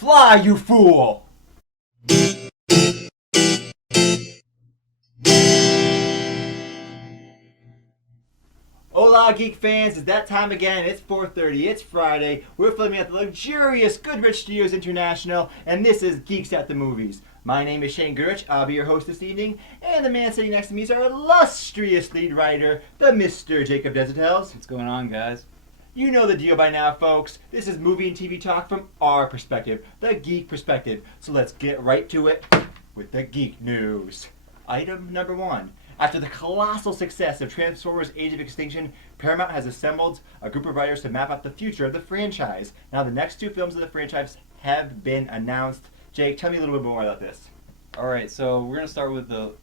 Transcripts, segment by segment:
Fly, you fool! Hola, Geek fans! It's that time again. It's 4:30. It's Friday. We're filming at the luxurious Goodrich Studios International, and this is Geeks at the Movies. My name is Shane Goodrich. I'll be your host this evening, and the man sitting next to me is our illustrious lead writer, the Mr. Jacob Desertels. What's going on, guys? You know the deal by now, folks. This is movie and TV talk from our perspective, the geek perspective. So let's get right to it with the geek news. Item number one. After the colossal success of Transformers Age of Extinction, Paramount has assembled a group of writers to map out the future of the franchise. Now, the next two films of the franchise have been announced. Jake, tell me a little bit more about this. Alright, so we're going to start with the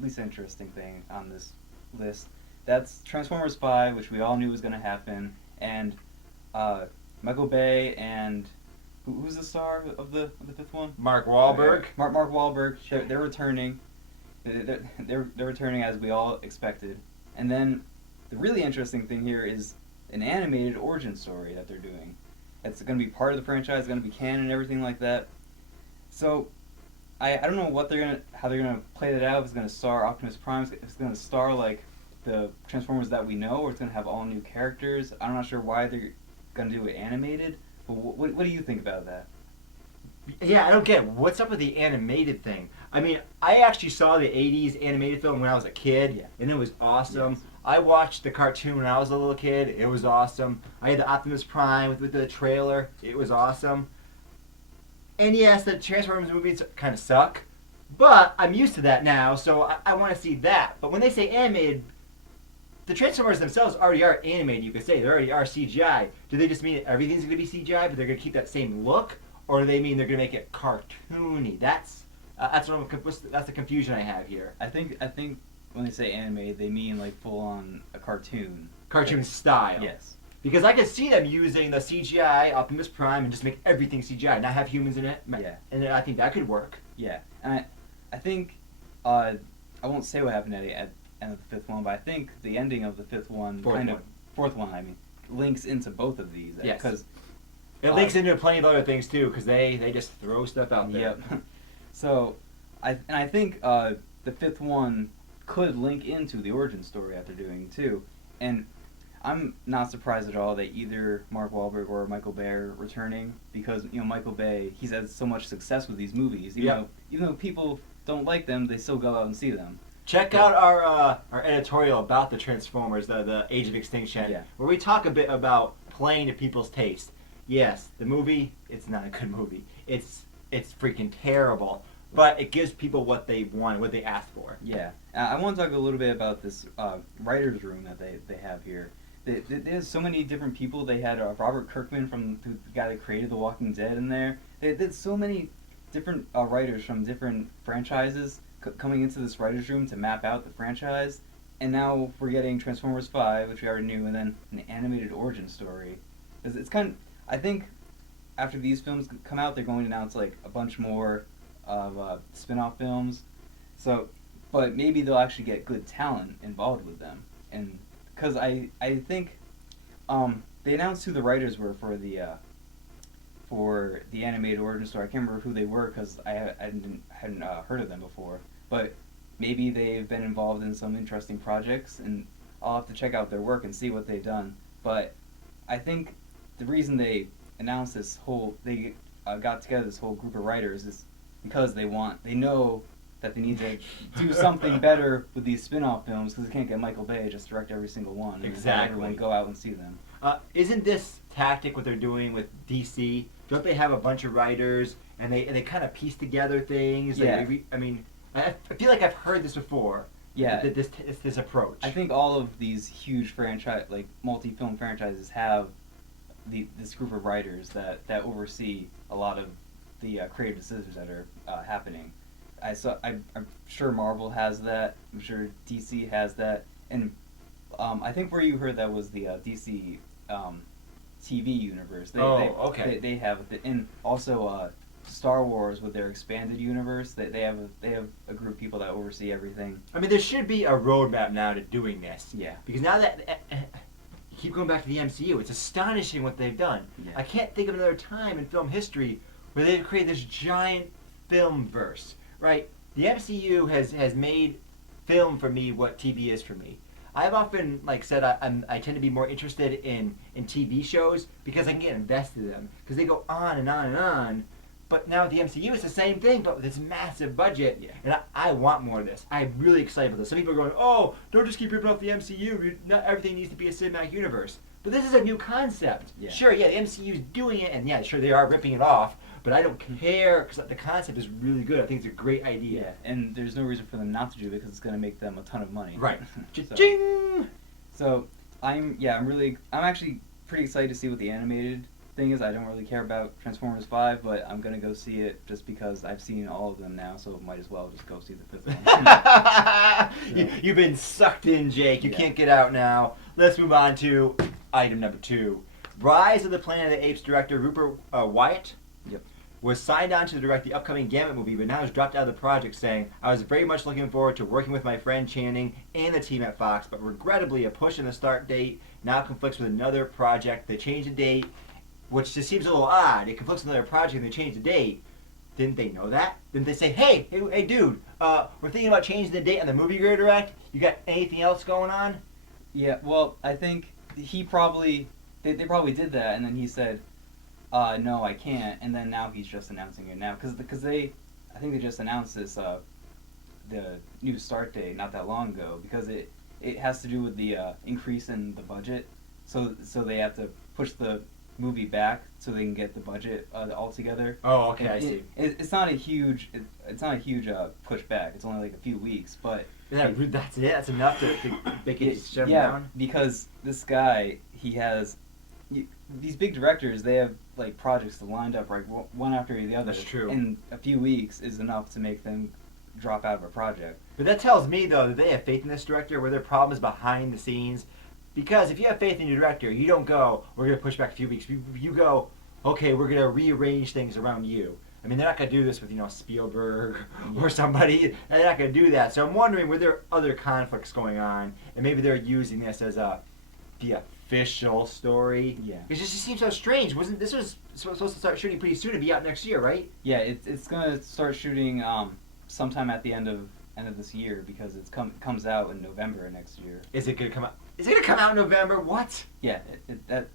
least interesting thing on this list. That's Transformers 5, which we all knew was going to happen, and Michael Bay and... Who's the star of the fifth one? Mark Wahlberg. Mark Wahlberg. They're returning. They're returning as we all expected. And then the really interesting thing here is an animated origin story that they're doing. It's going to be part of the franchise, going to be canon and everything like that. So I don't know how they're gonna play that out. If it's going to star Optimus Prime, if it's going to star like the Transformers that we know, or it's going to have all new characters. I'm not sure why they're going to do it animated. But what do you think about that? Yeah, I don't get what's up with the animated thing. I mean, I actually saw the 80s animated film when I was a kid, Yeah. and it was awesome. Yes. I watched the cartoon when I was a little kid. It was awesome. I had the Optimus Prime with the trailer. It was awesome. And yes, the Transformers movies kind of suck, but I'm used to that now, so I want to see that. But when they say animated, the Transformers themselves already are animated, you could say. They already are CGI. Do they just mean that everything's going to be CGI, but they're going to keep that same look? Or do they mean they're going to make it cartoony? That's the confusion I have here. I think when they say animated, they mean like full on a cartoon. Cartoon style. Yes. Because I could see them using the CGI Optimus Prime and just make everything CGI, not have humans in it. Yeah. And I think that could work. Yeah, and I think I won't say what happened at the end of the fifth one, but I think the ending of the fifth one, fourth one, I mean, links into both of these. Yes. Because it links into plenty of other things too, because they just throw stuff out there. Yep. So, I think the fifth one could link into the origin story that they're doing too, and I'm not surprised at all that either Mark Wahlberg or Michael Bay are returning, because Michael Bay, he's had so much success with these movies. Even though people don't like them, they still go out and see them. Check out our editorial about the Transformers, the Age of Extinction, where we talk a bit about playing to people's taste. Yes, the movie, it's not a good movie. It's freaking terrible, but it gives people what they want, what they asked for. Yeah, I want to talk a little bit about this writer's room that they have here. There's so many different people. They had Robert Kirkman, the guy that created The Walking Dead, in there. They did so many different writers from different franchises coming into this writer's room to map out the franchise. And now we're getting Transformers 5, which we already knew, and then an animated origin story. It's kind of, I think after these films come out, they're going to announce like a bunch more of spin-off films. So, but maybe they'll actually get good talent involved with them. And because I think they announced who the writers were for the animated origin story. I can't remember who they were because I hadn't heard of them before. But maybe they've been involved in some interesting projects, and I'll have to check out their work and see what they've done. But I think the reason they announced they got together this whole group of writers is because they know that they need to do something better with these spin-off films, because they can't get Michael Bay to just direct every single one and Exactly. have everyone go out and see them. Isn't this tactic what they're doing with DC? Don't they have a bunch of writers and they kind of piece together things? Yeah. I feel like I've heard this before. Yeah. This approach. I think all of these huge multi-film franchises have this group of writers that oversee a lot of the creative decisions that are happening. I'm sure Marvel has that. I'm sure DC has that, and I think where you heard that was the DC TV universe. Okay. They have it, and also Star Wars with their expanded universe. They have a group of people that oversee everything. I mean, there should be a roadmap now to doing this. Yeah. Because now that you keep going back to the MCU, it's astonishing what they've done. Yeah. I can't think of another time in film history where they've created this giant film verse, right? The MCU has made film for me what TV is for me. I've often said I tend to be more interested in TV shows because I can get invested in them because they go on and on and on. But now with the MCU, it's the same thing, but with this massive budget, and I want more of this. I'm really excited about this. Some people are going, "Oh, don't just keep ripping off the MCU. Not everything needs to be a cinematic universe." But this is a new concept. Yeah. Sure, the MCU's doing it, and sure they are ripping it off. But I don't care because the concept is really good. I think it's a great idea. Yeah, and there's no reason for them not to do it because it's going to make them a ton of money. Right. So- Ching! So I'm actually pretty excited to see what the animated thing is. I don't really care about Transformers 5, but I'm gonna go see it just because I've seen all of them now, so might as well just go see the fifth one. You've been sucked in, Jake. You Yeah. can't get out now. Let's move on to item number 2. Rise of the Planet of the Apes director Rupert Wyatt Yep. was signed on to direct the upcoming Gambit movie, but now has dropped out of the project, saying, "I was very much looking forward to working with my friend Channing and the team at Fox, but regrettably a push in the start date now conflicts with another project. They changed the date, which just seems a little odd. It conflicts with another project and they changed the date. Didn't they know that? Didn't they say, hey, dude, we're thinking about changing the date on the movie you're gonna direct. You got anything else going on?" Yeah, well, I think they probably did that, and then he said, "No, I can't," and then now he's just announcing it now because I think they just announced this the new start date not that long ago because it has to do with the increase in the budget, so they have to push the movie back so they can get the budget all together. Oh, okay, I see. It's not a huge pushback. It's only like a few weeks, but That's it. That's enough to make it shut him yeah, down. because this guy, he has these big directors. They have like projects lined up right one after the other. That's true. And a few weeks is enough to make them drop out of a project. But that tells me, though, that they have faith in this director. Were there problems behind the scenes? Because if you have faith in your director, you don't go, "We're going to push back a few weeks." You go, "Okay, we're going to rearrange things around you." I mean, they're not going to do this with, Spielberg or somebody. They're not going to do that. So I'm wondering, were there other conflicts going on? And maybe they're using this as the official story. Yeah. It just seems so strange. This was supposed to start shooting pretty soon and be out next year, right? Yeah, it's gonna start shooting sometime at the end of this year because it comes out in November of next year. Is it going to come out? Is it going to come out in November? What? Yeah,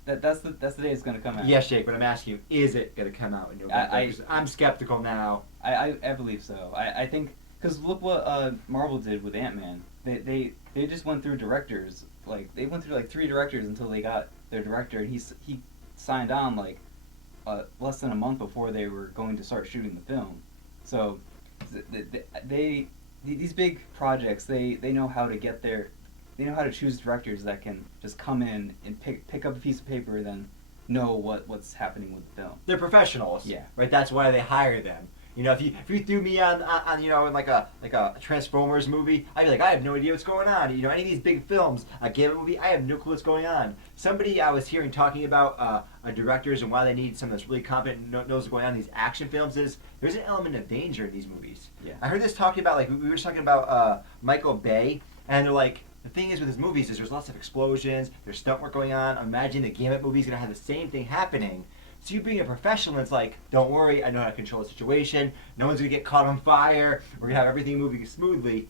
that's the day it's gonna come out. Yes, Jake, but I'm asking you, is it going to come out in November? I- 'Cause I'm skeptical now. I believe so. I think because look what Marvel did with Ant-Man. They just went through directors. Like they went through like 3 directors until they got their director, and he signed on like less than a month before they were going to start shooting the film. So these big projects they know how to get their. They know how to choose directors that can just come in and pick up a piece of paper and then know what's happening with the film. They're professionals. Yeah. Right. That's why they hire them. If you threw me on in like a Transformers movie, I'd be like, I have no idea what's going on. Any of these big films, a Gambit movie, I have no clue what's going on. Somebody I was hearing talking about directors and why they need someone that's really competent and knows what's going on in these action films is there's an element of danger in these movies. Yeah. I heard this talking about we were just talking about Michael Bay, and they're like. The thing is with his movies is there's lots of explosions, there's stunt work going on. Imagine the Gambit movie's going to have the same thing happening. So you being a professional, it's like, don't worry, I know how to control the situation. No one's going to get caught on fire. We're going to have everything moving smoothly.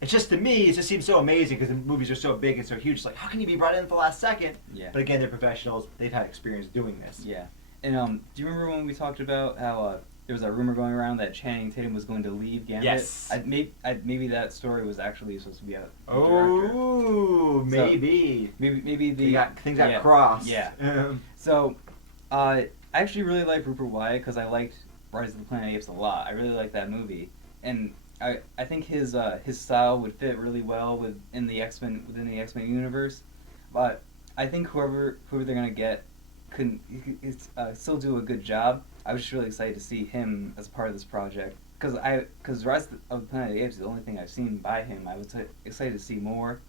It's just, to me, it just seems so amazing because the movies are so big and so huge. It's like, how can you be brought in at the last second? Yeah. But again, they're professionals. They've had experience doing this. Yeah. And do you remember when we talked about how there was a rumor going around that Channing Tatum was going to leave Gambit? Yes. Maybe that story was actually supposed to be a director. Oh, maybe. Maybe things got crossed. Yeah. So, I actually really like Rupert Wyatt because I liked Rise of the Planet of the Apes a lot. I really liked that movie, and I think his style would fit really well within the X-Men universe. But I think whoever they're gonna get can still do a good job. I was just really excited to see him as part of this project because Rise of the Planet of the Apes is the only thing I've seen by him. I was excited to see more,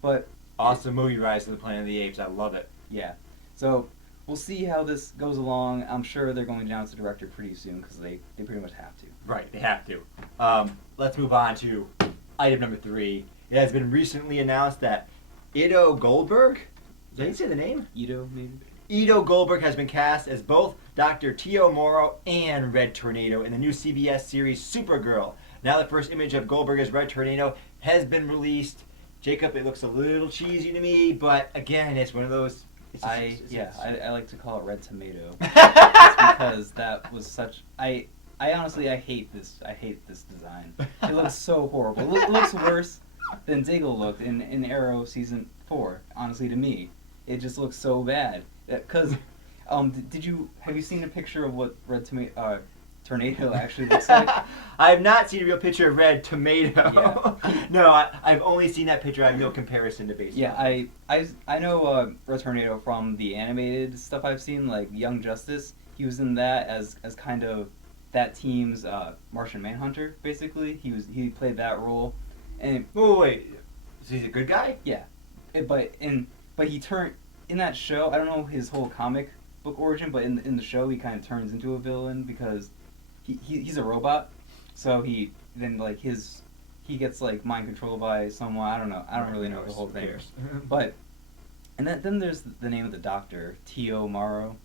but awesome movie, Rise of the Planet of the Apes. I love it. Yeah, so we'll see how this goes along. I'm sure they're going to announce the director pretty soon because they pretty much have to. Right, they have to. Let's move on to item number 3. It has been recently announced that Ido Goldberg, did I say the name? Ito, maybe? Ito Goldberg has been cast as both Dr. Tio Morrow and Red Tornado in the new CBS series Supergirl. Now the first image of Goldberg as Red Tornado has been released. Jacob, it looks a little cheesy to me, but again, it's one of those... I like to call it Red Tomato. Just because that was such... I honestly, I hate this design. It looks so horrible. It looks worse than Diggle looked in Arrow Season 4, honestly, to me. It just looks so bad. Because, have you seen a picture of what Red Tornado actually looks like? I have not seen a real picture of Red Tomato. Yeah. No, I've only seen that picture. I have no comparison to base. Yeah, I know Red Tornado from the animated stuff I've seen, like Young Justice. He was in that as kind of that team's Martian Manhunter, basically. He played that role. And wait. So he's a good guy? Yeah. But he turned in that show. I don't know his whole comic book origin, but in the show he kind of turns into a villain because he's a robot. So he gets like mind controlled by someone. I don't know. I don't really know the whole thing. But and then there's the name of the doctor, Tio Morrow.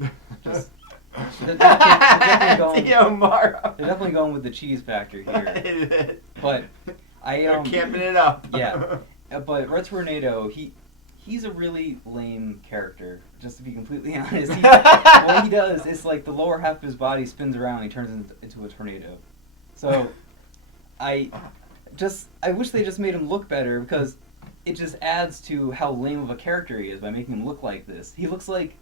Just they're definitely going with the cheese factor here. But they're camping it up. Yeah. But Red Tornado, he's a really lame character, just to be completely honest. What he does is like the lower half of his body spins around and he turns into a tornado. So I wish they just made him look better because it just adds to how lame of a character he is by making him look like this. He looks like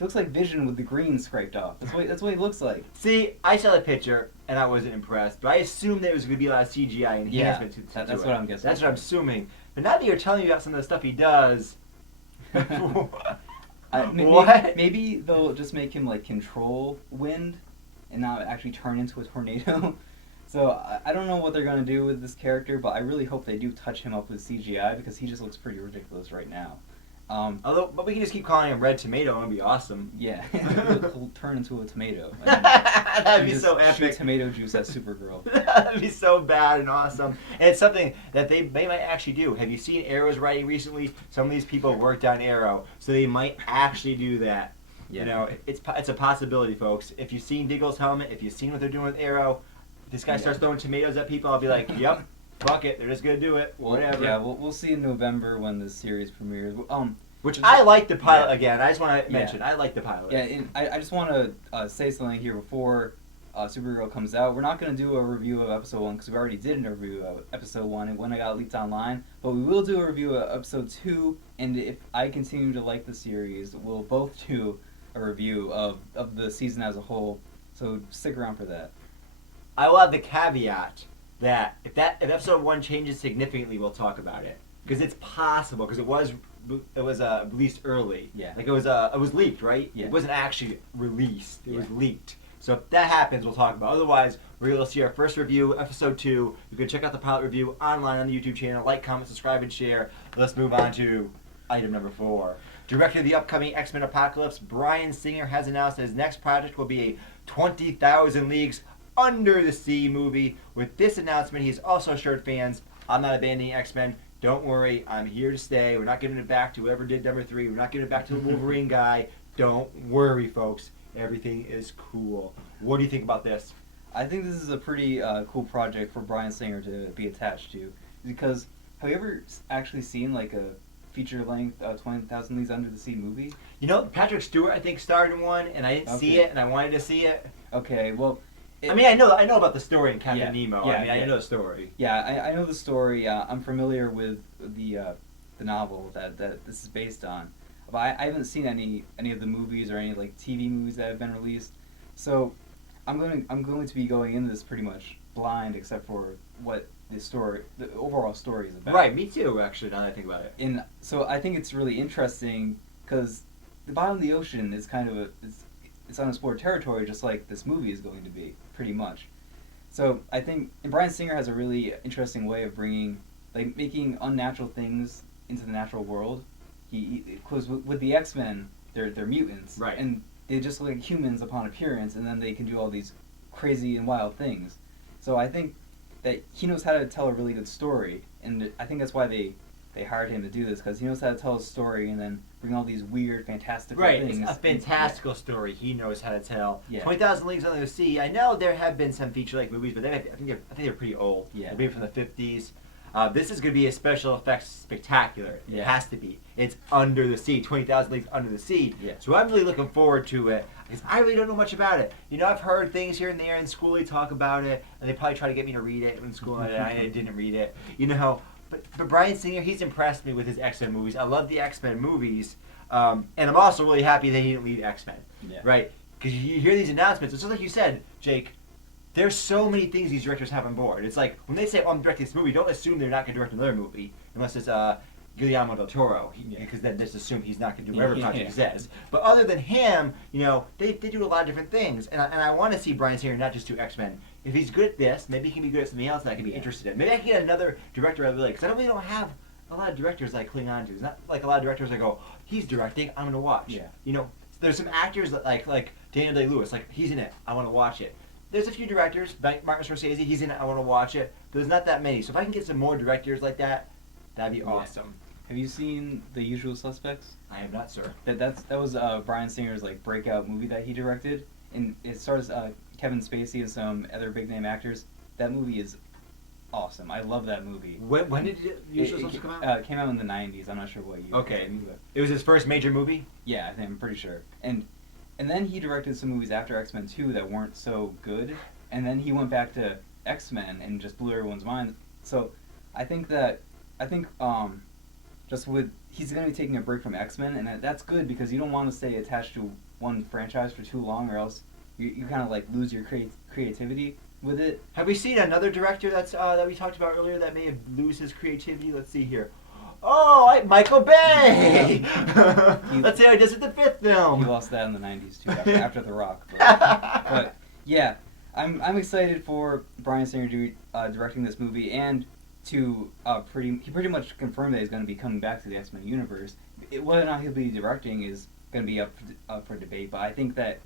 Vision with the green scraped off. That's what he looks like. See, I saw the picture and I wasn't impressed, but I assumed there was going to be a lot of CGI enhancement to that's it. what I'm guessing. That's what I'm assuming. But now that you're telling me about some of the stuff he does, what? Maybe they'll just make him like control wind and not actually turn into a tornado. So I don't know what they're going to do with this character, but I really hope they do touch him up with CGI because he just looks pretty ridiculous right now. But we can just keep calling him Red Tomato and it'll be awesome. Yeah, he'll turn into a tomato. That'd be so epic. Shoot tomato juice at Supergirl. That'd be so bad and awesome. And it's something that they might actually do. Have you seen Arrow's writing recently? Some of these people worked on Arrow, so they might actually do that. Yeah. You know, it's a possibility, folks. If you've seen Diggle's helmet, if you've seen what they're doing with Arrow, if this guy starts throwing tomatoes at people, I'll be like, yep. Fuck it, they're just gonna do it. Whatever. Yeah, we'll see in November when the series premieres. Which I like the pilot again. I just want to mention, I like the pilot. Yeah, and I just want to say something here before Supergirl comes out. We're not going to do a review of episode 1 because we already did a review of episode 1 and when it got leaked online. But we will do a review of episode 2, and if I continue to like the series, we'll both do a review of the season as a whole. So stick around for that. I will have the caveat that if episode 1 changes significantly, we'll talk about it because it's possible because it was released early. Yeah. Like it was leaked, right? Yeah. It wasn't actually released. It was leaked. So if that happens, we'll talk about it. Otherwise, we're going to see our first review, episode 2. You can check out the pilot review online on the YouTube channel. Like, comment, subscribe, and share. Let's move on to item number 4. Director of the upcoming X-Men Apocalypse, Bryan Singer has announced that his next project will be a 20,000 Leagues Under the Sea movie. With this announcement, he's also assured fans, I'm not abandoning X-Men. Don't worry, I'm here to stay. We're not giving it back to whoever did number 3. We're not giving it back to the Wolverine guy. Don't worry, folks. Everything is cool. What do you think about this? I think this is a pretty cool project for Bryan Singer to be attached to. Because, have you ever actually seen like a feature-length 20,000 Leagues Under the Sea movie? You know, Patrick Stewart, I think, starred in one, and I didn't see it, and I wanted to see it. Okay, well... I know about the story in Captain Nemo. Yeah, I know the story. Yeah, I know the story. I'm familiar with the novel that this is based on. But I haven't seen any of the movies or any like TV movies that have been released. So I'm going to be going into this pretty much blind, except for what the overall story is about. Right, me too. Actually, now that I think about it. And so I think it's really interesting because the bottom of the ocean is kind of it's unexplored territory, just like this movie is going to be, pretty much. So I think, and Bryan Singer has a really interesting way of making unnatural things into the natural world. Because with the X-Men, they're mutants, right? And they just look like humans upon appearance, and then they can do all these crazy and wild things. So I think that he knows how to tell a really good story, and I think that's why they they hired him to do this because he knows how to tell a story and then bring all these weird, fantastical things. It's a fantastical story he knows how to tell. Yeah. 20,000 Leagues Under the Sea. I know there have been some feature-length movies, but I think they're pretty old. Yeah. They're maybe from the 50s. This is going to be a special effects spectacular. It has to be. It's Under the Sea, 20,000 Leagues Under the Sea. Yeah. So I'm really looking forward to it because I really don't know much about it. You know, I've heard things here and there in school. They talk about it, and they probably try to get me to read it in school, and I didn't read it. You know, but Bryan Singer, he's impressed me with his X-Men movies. I love the X-Men movies, and I'm also really happy that he didn't lead X-Men. Yeah. Right? Because you hear these announcements. It's just like you said, Jake. There's so many things these directors have on board. It's like when they say, "Oh, I'm directing this movie," don't assume they're not going to direct another movie unless it's Guillermo del Toro, because then just assume he's not going to do whatever project he says. But other than him, you know, they do a lot of different things, and I want to see Bryan Singer not just do X-Men. If he's good at this, maybe he can be good at something else that I can be interested in. Maybe I can get another director I really like, because I really don't have a lot of directors I cling on to. It's not like a lot of directors I go, he's directing, I'm going to watch. Yeah. You know, there's some actors that like Daniel Day-Lewis, like he's in it, I want to watch it. There's a few directors, Martin Scorsese, he's in it, I want to watch it. But there's not that many. So if I can get some more directors like that, that'd be awesome. Have you seen The Usual Suspects? I have not, sir. That was Bryan Singer's like breakout movie that he directed, and it stars Kevin Spacey and some other big name actors. That movie is awesome. I love that movie. When did Usual Suspects come out? It came out in the 90s. I'm not sure what year. Okay. It was his first major movie? Yeah, I'm pretty sure. And then he directed some movies after X-Men 2 that weren't so good, and then he went back to X-Men and just blew everyone's mind. So I think just with he's going to be taking a break from X-Men, and that's good because you don't want to stay attached to one franchise for too long, or else you kind of like lose your creativity with it. Have we seen another director that we talked about earlier that may have lose his creativity? Let's see here. Oh, Michael Bay! Let's see how he does with the fifth film. He lost that in the 90s too, after The Rock. But yeah, I'm excited for Bryan Singer directing this movie, and to he pretty much confirmed that he's going to be coming back to the X-Men universe. Whether or not he'll be directing is going to be up for debate, but I think that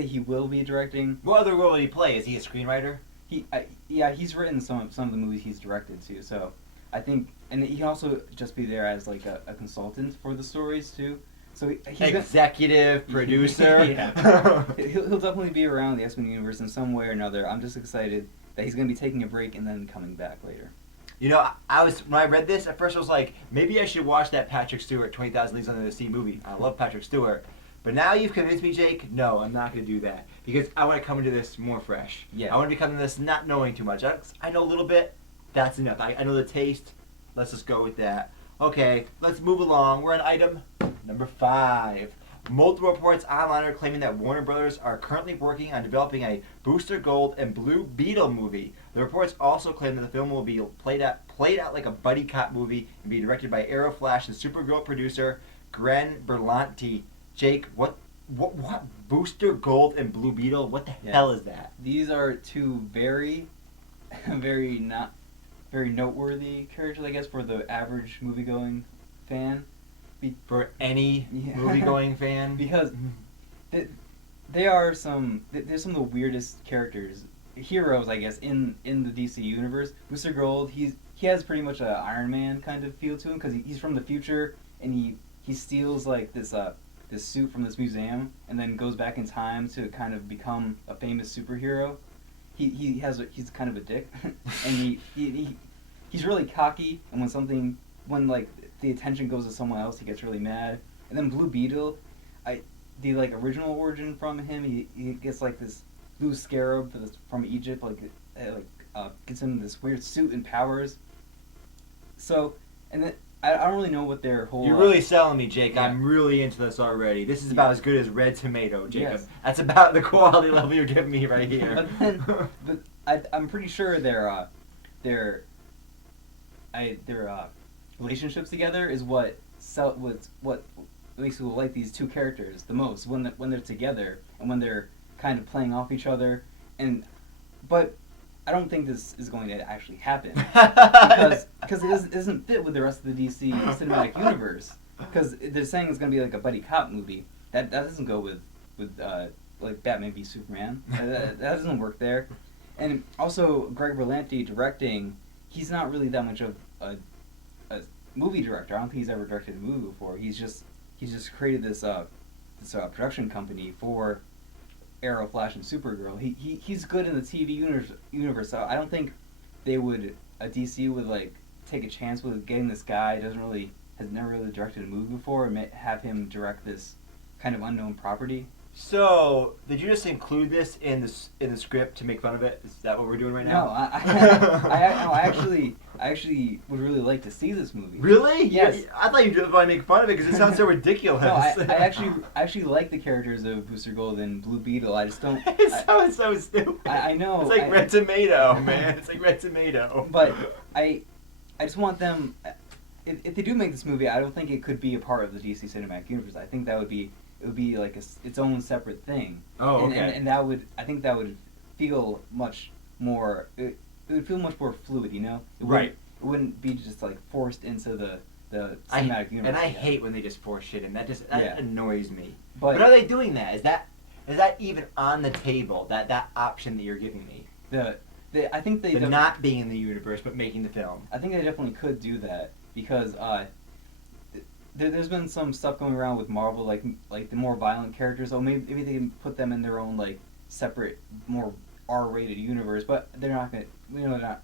he will be directing. What other role will he play? Is he a screenwriter? He's written some of the movies he's directed too. So I think, and he can also just be there as like a consultant for the stories too. So he's executive producer. Yeah. He'll definitely be around the X-Men universe in some way or another. I'm just excited that he's going to be taking a break and then coming back later. You know, when I read this, at first I was like, maybe I should watch that Patrick Stewart 20,000 Leagues Under the Sea movie. I love Patrick Stewart. But now you've convinced me, Jake, no, I'm not going to do that. Because I want to come into this more fresh. Yeah. I want to come into this not knowing too much. I know a little bit. That's enough. I know the taste. Let's just go with that. Okay, let's move along. We're on item number 5. Multiple reports online are claiming that Warner Brothers are currently working on developing a Booster Gold and Blue Beetle movie. The reports also claim that the film will be played out like a buddy cop movie and be directed by Arrow Flash and Supergirl producer Gren Berlanti. Jake, what Booster Gold and Blue Beetle? What the hell is that? These are two very noteworthy characters, I guess, for the average movie-going fan. For any movie-going fan? Because they're some of the weirdest characters, heroes, I guess, in the DC universe. Booster Gold, he has pretty much an Iron Man kind of feel to him because he's from the future, and he steals like this suit from this museum and then goes back in time to kind of become a famous superhero. He's kind of a dick, and he's really cocky, and when like the attention goes to someone else, he gets really mad. And then Blue Beetle, the like original origin from him, he gets like this blue scarab from Egypt, gets him this weird suit and powers. So, and then I don't really know what their whole. You're really selling me, Jake. Yeah. I'm really into this already. This is about as good as Red Tomato, Jacob. Yes. That's about the quality level you're giving me right here. I'm pretty sure their relationships together is what makes people like these two characters the most when they're together and when they're kind of playing off each other. But I don't think this is going to actually happen because it doesn't fit with the rest of the DC cinematic universe. Because they're saying it's going to be like a buddy cop movie. That doesn't go with like Batman v Superman. that doesn't work there. And also Greg Berlanti directing. He's not really that much of movie director. I don't think he's ever directed a movie before. He's just created this production company for Arrow, Flash, and Supergirl. He's good in the TV universe. So I don't think DC would like take a chance with getting this guy has never really directed a movie before and have him direct this kind of unknown property. So, did you just include this in the script to make fun of it? Is that what we're doing right No, now? I actually would really like to see this movie. Really? Yes. I thought you just want to make fun of it because it sounds so ridiculous. No, I actually like the characters of Booster Gold and Blue Beetle. I just don't. It sounds so stupid. I know. It's like Red Tomato, man. It's like Red Tomato. But I just want them. If they do make this movie, I don't think it could be a part of the DC Cinematic Universe. I think it would be like its own separate thing. Oh, okay. And I think that would feel much more. It would feel much more fluid, you know. Right. It wouldn't be just like forced into the cinematic universe. And I hate when they just force shit in. That annoys me. But are they doing that? Is that even on the table? That option that you're giving me? I think they not being in the universe but making the film. I think they definitely could do that because there's been some stuff going around with Marvel, like the more violent characters. Oh, maybe they can put them in their own like separate, more R-rated universe. But they're not gonna.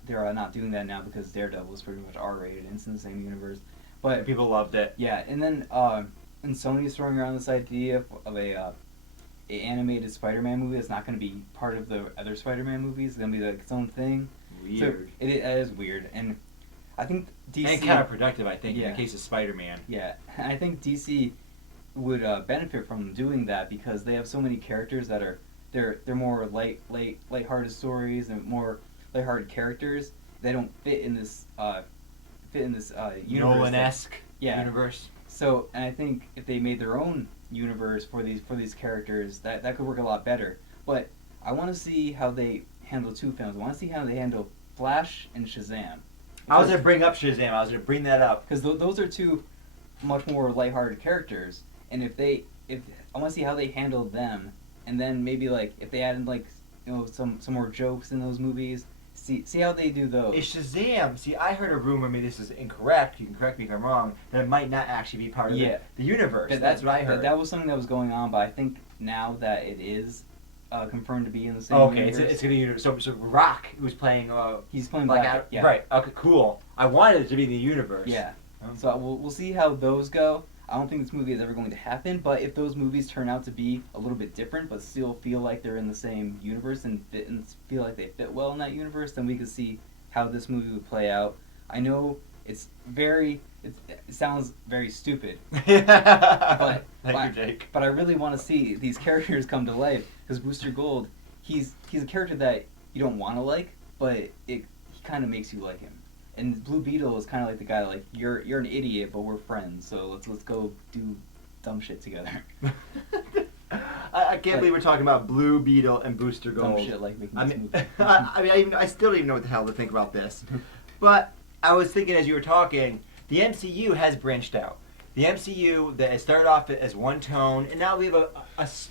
They're not doing that now because Daredevil is pretty much R-rated and it's in the same universe. But people loved it. Yeah, and then and Sony's throwing around this idea of a animated Spider-Man movie that's not going to be part of the other Spider-Man movies. It's going to be like its own thing. Weird. So it is weird, and I think DC and counterproductive. I think Yeah. in the case of Spider-Man. Yeah, and I think DC would benefit from doing that because they have so many characters that are they're more lighthearted stories and more lighthearted characters. They don't fit in this universe. Nolan-esque universe. So, and I think if they made their own universe for these characters, that could work a lot better. But I want to see how they handle two films. I want to see how they handle Flash and Shazam. I was going to bring up Shazam. I was going to bring that up. Because those are two much more lighthearted characters. And if I want to see how they handle them, and then maybe like if they add in like some more jokes in those movies. See how they do those. Is Shazam? See, I heard a rumor. Maybe this is incorrect. You can correct me if I'm wrong. That it might not actually be part of the universe. That's what I heard. That was something that was going on, but I think now that it is confirmed to be in the same. Okay, universe. it's gonna be so Rock, who's playing. He's playing Black Black. Yeah. Right. Okay. Cool. I wanted it to be the universe. Yeah. So we'll see how those go. I don't think this movie is ever going to happen, but if those movies turn out to be a little bit different, but still feel like they're in the same universe and feel like they fit well in that universe, then we could see how this movie would play out. I know it sounds very stupid, but Thank you, Jake. But I really want to see these characters come to life because Booster Gold, he's a character that you don't want to like, but he kind of makes you like him. And Blue Beetle is kind of like the guy like you're an idiot, but we're friends, so let's go do dumb shit together. I can't believe we're talking about Blue Beetle and Booster Gold. Dumb shit like making this movie. I still don't even know what the hell to think about this. But I was thinking as you were talking, the MCU has branched out. The MCU that has started off as one tone, and now we have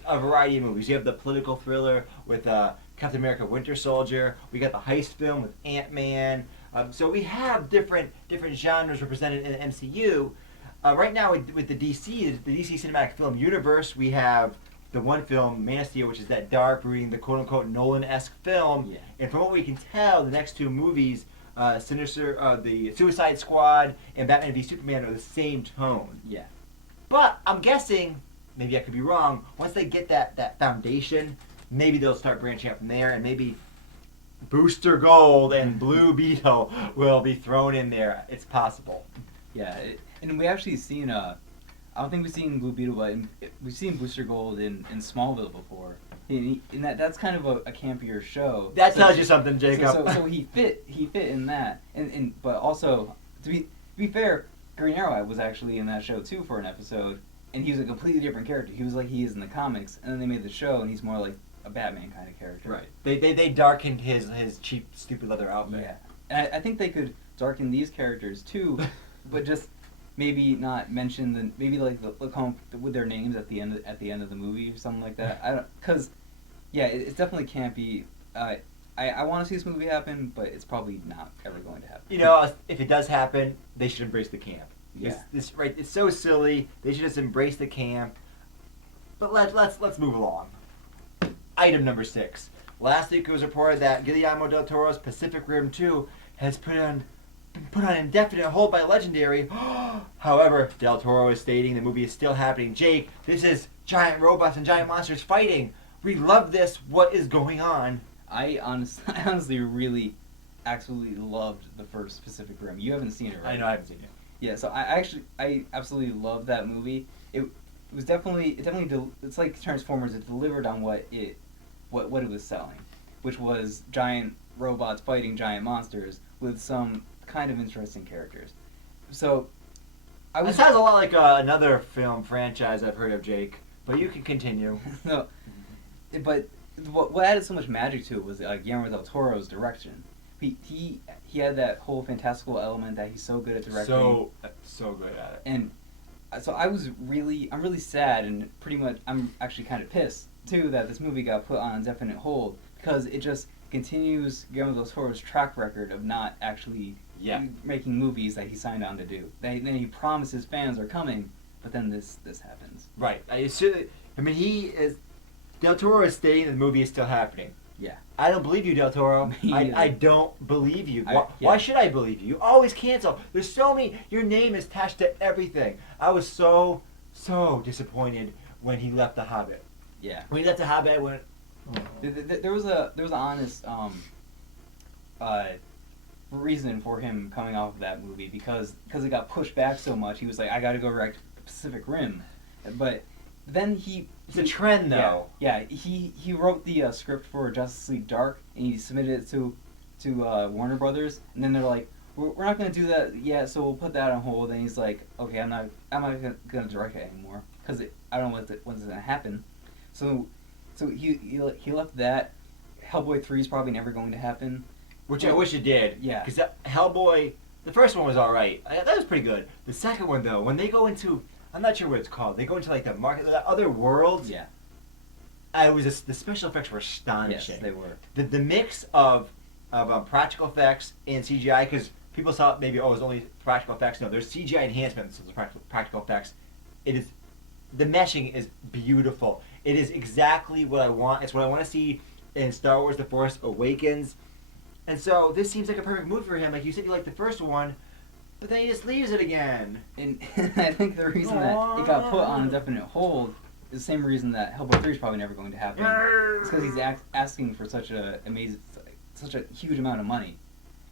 a variety of movies. You have the political thriller with Captain America: Winter Soldier. We got the heist film with Ant-Man. So we have different genres represented in the MCU. Right now with the DC Cinematic Film Universe, we have the one film, Man of Steel, which is that dark, reading the quote-unquote Nolan-esque film. Yeah. And from what we can tell, the next two movies, the Suicide Squad and Batman v Superman, are the same tone. Yeah. But I'm guessing, maybe I could be wrong, once they get that foundation, maybe they'll start branching out from there, and maybe Booster Gold and Blue Beetle will be thrown in there. It's possible. Yeah, and we actually seen I don't think we've seen Blue Beetle, but we've seen Booster Gold in Smallville before. And that's kind of a campier show. That tells you something, Jacob. So he fit in that, but also to be fair, Green Arrow was actually in that show too for an episode, and he was a completely different character. He was like he is in the comics, and then they made the show, and he's more like a Batman kind of character. Right. They darkened his cheap, stupid leather outfit. Yeah, and I think they could darken these characters too, but just maybe not mention maybe like the call them with their names at the end of the movie or something like that. I don't, because it's definitely campy. I want to see this movie happen, but it's probably not ever going to happen. You know, if it does happen, they should embrace the camp. Yeah. Right. It's so silly. They should just embrace the camp. But let's move along. Item number 6. Last week it was reported that Guillermo del Toro's Pacific Rim 2 has been put on indefinite hold by Legendary. However, Del Toro is stating the movie is still happening. Jake, this is giant robots and giant monsters fighting. We love this. What is going on? I honestly really absolutely loved the first Pacific Rim. You haven't seen it, right? I know I haven't seen it. Yeah, so I absolutely love that movie. It was definitely it's like Transformers. It delivered on what it was selling, which was giant robots fighting giant monsters with some kind of interesting characters. So This sounds a lot like another film franchise I've heard of, Jake. But you can continue. No, but what added so much magic to it was Guillermo del Toro's direction. He had that whole fantastical element that he's so good at directing. So good at it. And so I'm really sad, and pretty much I'm actually kind of pissed too that this movie got put on indefinite hold, because it just continues Guillermo del Toro's track record of not actually making movies that he signed on to do. Then he promises fans are coming, but then this happens. Right. Del Toro is stating the movie is still happening. Yeah. I don't believe you, Del Toro. I don't believe you. Why should I believe you? You always cancel. There's so many. Your name is attached to everything. I was so disappointed when he left The Hobbit. Yeah. When he left The Hobbit, I went. Oh. There was an honest reason for him coming off of that movie, because it got pushed back so much. He was like, I got to go direct Pacific Rim, but then it's a trend, though. Yeah. He wrote the script for Justice League Dark, and he submitted it to Warner Brothers, and then they're like, we're not going to do that yet, so we'll put that on hold. And he's like, okay, I'm not going to direct it anymore, because I don't know what's going to happen. So he left that. Hellboy 3 is probably never going to happen. Which I wish it did. Yeah. Because Hellboy, the first one was alright. That was pretty good. The second one, though, when they go into, I'm not sure what it's called, they go into like the market, the other worlds. Yeah. The special effects were astonishing. Yes, they were. The mix of practical effects and CGI, because people thought maybe, it was only practical effects. No, there's CGI enhancements of practical effects. The meshing is beautiful. It is exactly what I want. It's what I want to see in Star Wars The Force Awakens. And so this seems like a perfect move for him. Like you said, you like the first one, but then he just leaves it again. And I think the reason that it got put on indefinite hold is the same reason that Hellboy 3 is probably never going to happen. It's because he's asking for such a huge amount of money.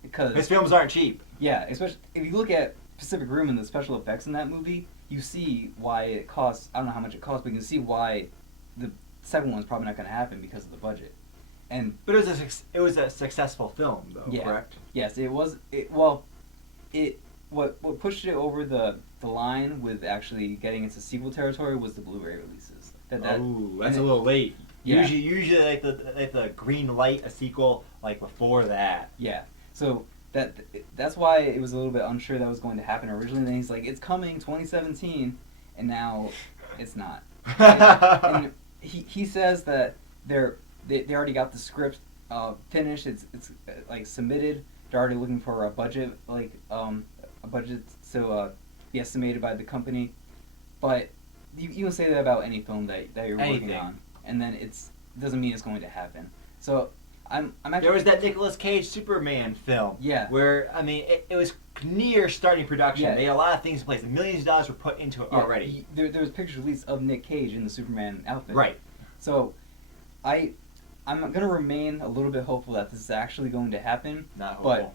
Because his films aren't cheap. Yeah, especially if you look at Pacific Rim and the special effects in that movie, you see why it costs. I don't know how much it costs, but you can see why the second one's probably not going to happen because of the budget. But it was a successful film, though. Yeah. Correct? Yes, it was. What pushed it over the line with actually getting into sequel territory was the Blu-ray releases. That's a little late. Yeah. Usually like the green light a sequel like before that. Yeah. So that's why it was a little bit unsure that was going to happen originally. And then he's like, it's coming 2017, and now it's not. and he says that they already got the script finished. It's like submitted. They're already looking for a budget, a budget to be estimated by the company. But you can say that about any film that you're working on, and then it doesn't mean it's going to happen. So I'm actually. There was that Nicolas Cage Superman film. Yeah. Where it was near starting production. Yeah. They had a lot of things in place. Millions of dollars were put into it already. There was pictures released of Nick Cage in the Superman outfit. Right. So I'm gonna remain a little bit hopeful that this is actually going to happen. Not hopeful.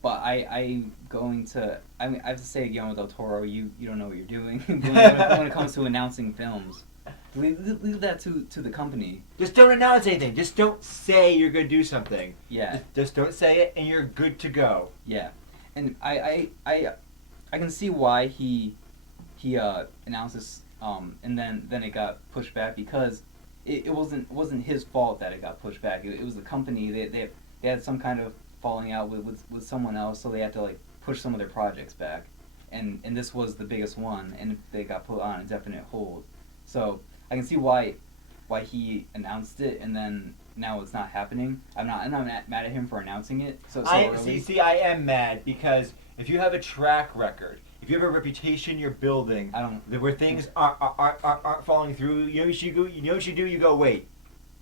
But I have to say, Guillermo del Toro, you don't know what you're doing when it comes to announcing films. Leave that to the company. Just don't announce anything. Just don't say you're going to do something. Yeah. Just don't say it, and you're good to go. Yeah, and I can see why he announced this, and then it got pushed back, because it wasn't his fault that it got pushed back. It was the company. They had some kind of falling out with someone else, so they had to push some of their projects back, and this was the biggest one, and they got put on indefinite hold. So I can see why he announced it, and then now it's not happening. I'm not mad at him for announcing it so I early. see. I am mad because if you have a track record, if you have a reputation you're building, I don't. where things aren't following through, you know what you go. You know what you do. You go, wait,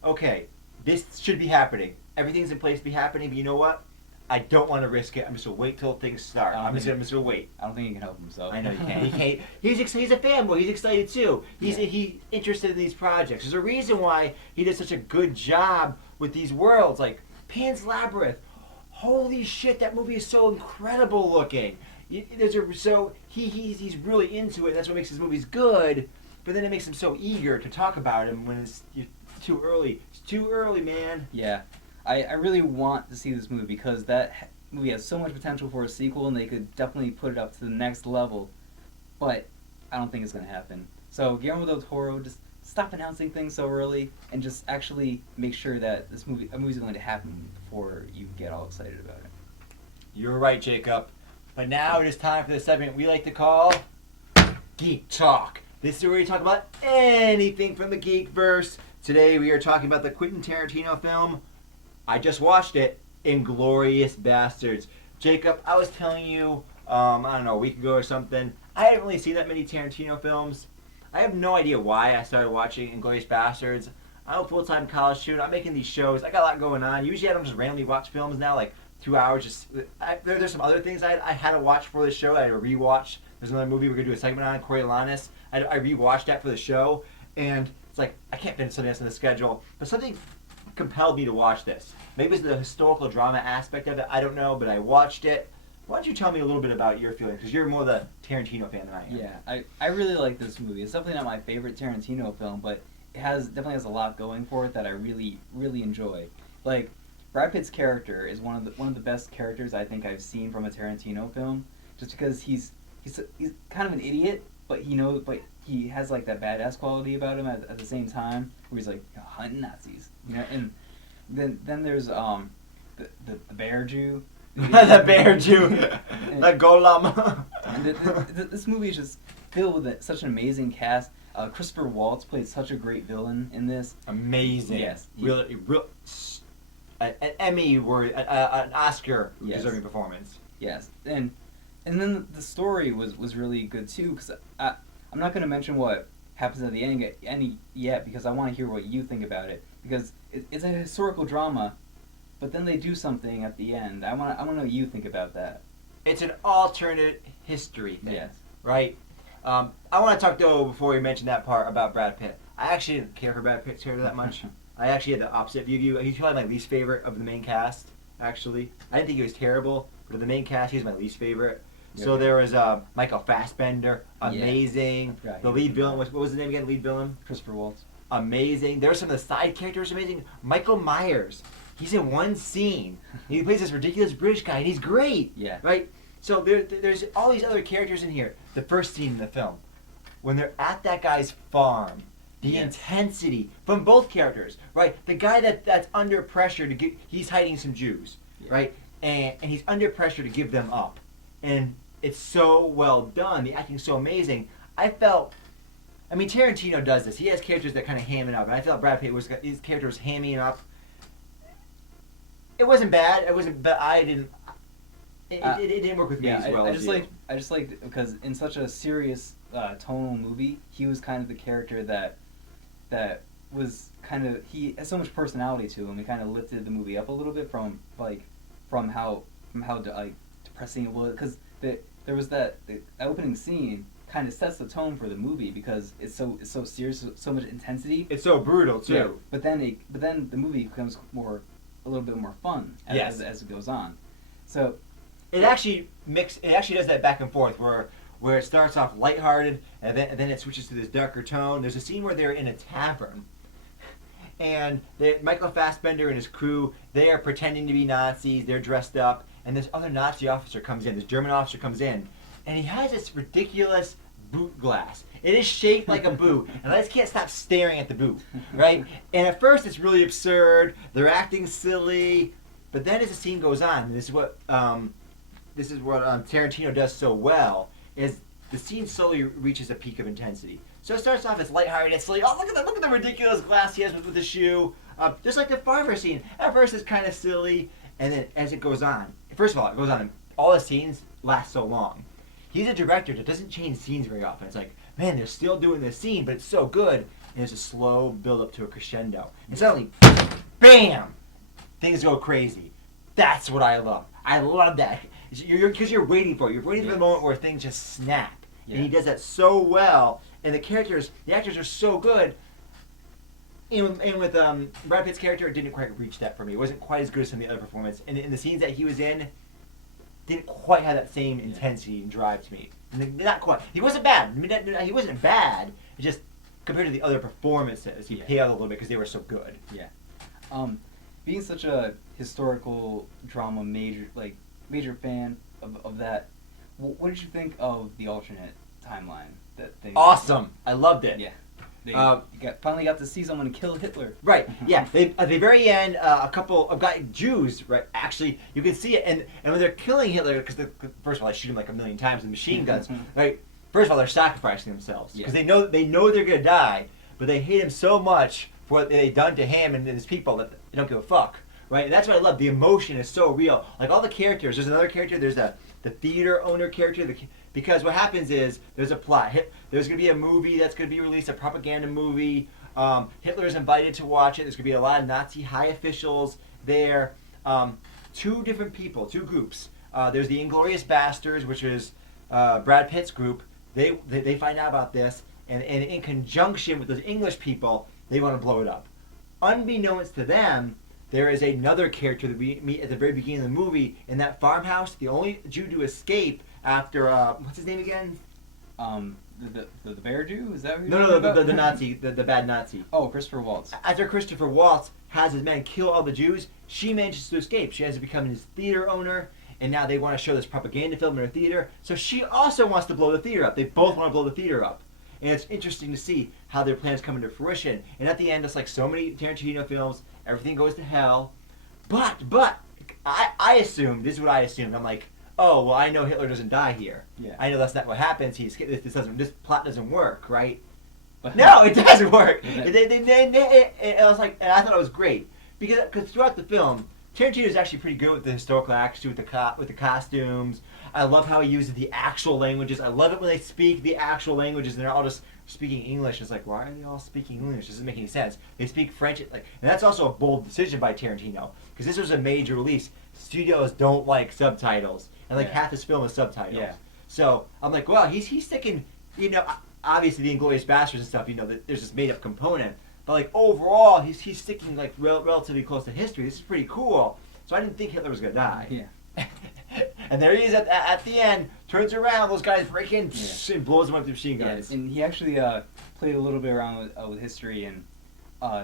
okay, this should be happening. Everything's in place to be happening. But you know what? I don't want to risk it. I'm just gonna wait till things start. I'm just gonna wait. I don't think he can help himself. I know you can't. He can't. He's a fanboy. He's excited too. He's interested in these projects. There's a reason why he does such a good job with these worlds, like Pan's Labyrinth. Holy shit, that movie is so incredible looking. He's really into it. That's what makes his movies good. But then it makes him so eager to talk about him when it's too early. It's too early, man. Yeah. I really want to see this movie because that movie has so much potential for a sequel, and they could definitely put it up to the next level. But I don't think it's going to happen. So Guillermo del Toro, just stop announcing things so early, and just actually make sure that a movie's going to happen before you get all excited about it. You're right, Jacob. But now it is time for the segment we like to call Geek Talk. This is where we talk about anything from the Geekverse. Today we are talking about the Quentin Tarantino film. I just watched it, Inglorious Bastards. Jacob, I was telling you, I don't know, a week ago or something, I haven't really seen that many Tarantino films. I have no idea why I started watching Inglorious Bastards. I'm a full-time college student. I'm making these shows. I got a lot going on. Usually I don't just randomly watch films now, like 2 hours. There's some other things I had to watch for this show. I had to rewatch. There's another movie we're going to do a segment on, Coriolanus. I rewatched that for the show, and it's like, I can't fit something else in the schedule. But something compelled me to watch this. Maybe it's the historical drama aspect of it. I don't know, but I watched it. Why don't you tell me a little bit about your feelings? Because you're more the Tarantino fan than I am. Yeah, I really like this movie. It's definitely not my favorite Tarantino film, but it definitely has a lot going for it that I really, really enjoy. Like, Brad Pitt's character is one of the best characters I think I've seen from a Tarantino film. Just because he's kind of an idiot, but he has like that badass quality about him at the same time, where he's like hunting Nazis, and then there's the bear Jew. The bear Jew, the golem. And this movie is just filled with such an amazing cast. Christopher Waltz played such a great villain in this. Amazing. Yes. Really, an Emmy an Oscar deserving performance. Yes, and then the story was really good too, because I'm not going to mention what happens at the end yet, because I want to hear what you think about it, because it's a historical drama, but then they do something at the end. I want to know what you think about that. It's an alternate history thing, Yes. right? I want to talk though before we mention that part about Brad Pitt. I actually didn't care for Brad Pitt's character that much. I actually had the opposite view of you. He's probably my least favorite of the main cast. Actually, I didn't think he was terrible, but of the main cast, he's my least favorite. Yeah. So there was Michael Fassbender, amazing. Yeah. The lead villain, what was his name again? Lead villain? Christopher Waltz. Amazing. There were some of the side characters amazing. Michael Myers, he's in one scene. He plays this ridiculous British guy, and he's great. Yeah. Right? So there's all these other characters in here. The first scene in the film, when they're at that guy's farm, the intensity from both characters, right? The guy that's under pressure he's hiding some Jews, right? And he's under pressure to give them up. And it's so well done. The acting's so amazing. Tarantino does this. He has characters that kind of ham it up, and I felt Brad Pitt his character was hamming it up. It wasn't bad. But I didn't. It didn't work with me as well. I just liked because in such a serious tonal movie, he was kind of the character that was kind of, he has so much personality to him. He kind of lifted the movie up a little bit from how depressing it was, because there was the opening scene kind of sets the tone for the movie because it's so serious, so much intensity. It's so brutal too. Yeah, but then the movie becomes a little bit more fun as it goes on. So it actually does that back and forth where it starts off lighthearted and then it switches to this darker tone. There's a scene where they're in a tavern, and Michael Fassbender and his crew, they are pretending to be Nazis. They're dressed up, and this other Nazi officer comes in. This German officer comes in, and he has this ridiculous boot glass. It is shaped like a boot, and I just can't stop staring at the boot, right? And at first it's really absurd. They're acting silly, but then as the scene goes on, and this is what Tarantino does so well, is the scene slowly reaches a peak of intensity. So it starts off as lighthearted and silly. Oh, look at the ridiculous glass he has with the shoe. Just like the farmer scene. At first it's kind of silly, and then as it goes on, first of all, it goes on, and all the scenes last so long. He's a director that doesn't change scenes very often. It's like, man, they're still doing this scene, but it's so good. And it's a slow build up to a crescendo. And suddenly, bam! Things go crazy. That's what I love. I love that. Because you're waiting for it. You're waiting for the moment where things just snap. Yeah. And he does that so well. And the actors are so good. And with Brad Pitt's character, it didn't quite reach that for me. It wasn't quite as good as some of the other performances. And in the scenes that he was in, didn't quite have that same intensity and drive to me. Not quite. He wasn't bad. He wasn't bad. It just compared to the other performances, he paled a little bit because they were so good. Yeah. Being such a historical drama major fan of that, what did you think of the alternate timeline that they? Awesome. I loved it. Yeah. They finally got to see someone kill Hitler. Right. Yeah. They, at the very end, a couple of Jews. Right. Actually, you can see it, and when they're killing Hitler, because first of all, they shoot him like a million times with machine guns. Right. First of all, they're sacrificing themselves because they know they're gonna die, but they hate him so much for what they've done to him and his people that they don't give a fuck. Right. And that's what I love. The emotion is so real. Like all the characters. There's another character. There's the theater owner character. Because what happens is there's a plot. There's going to be a movie that's going to be released, a propaganda movie. Hitler's invited to watch it. There's going to be a lot of Nazi high officials there. Two different people, two groups. There's the Inglorious Bastards, which is Brad Pitt's group. They find out about this, and in conjunction with those English people, they want to blow it up. Unbeknownst to them, there is another character that we meet at the very beginning of the movie in that farmhouse. The only Jew to escape after what's his name again? The bear Jew? Is that what you're talking about? The Nazi, the bad Nazi. Oh, Christopher Waltz. After Christopher Waltz has his men kill all the Jews, she manages to escape. She has to become his theater owner, and now they want to show this propaganda film in her theater. So she also wants to blow the theater up. They both want to blow the theater up. And it's interesting to see how their plans come into fruition. And at the end, it's like so many Tarantino films, everything goes to hell. But I assumed, this is what I assumed. I'm like, oh, well, I know Hitler doesn't die here. Yeah. I know that's not what happens. This plot doesn't work, right? No, it doesn't work. I was like, and I thought it was great because throughout the film, Tarantino is actually pretty good with the historical accuracy, with the costumes. I love how he uses the actual languages. I love it when they speak the actual languages and they're all just speaking English. It's like, why are they all speaking English? It doesn't make any sense. They speak French, and that's also a bold decision by Tarantino because this was a major release. Studios don't like subtitles, and half his film is subtitles. Yeah. So I'm like, well, he's sticking. Obviously the Inglorious Bastards and stuff. There's this made up component, but overall, he's sticking relatively close to history. This is pretty cool. So I didn't think Hitler was gonna die. Yeah. And there he is at the end. Turns around, those guys break in and blows them up with machine guns. Yeah, and he actually played a little bit around with history in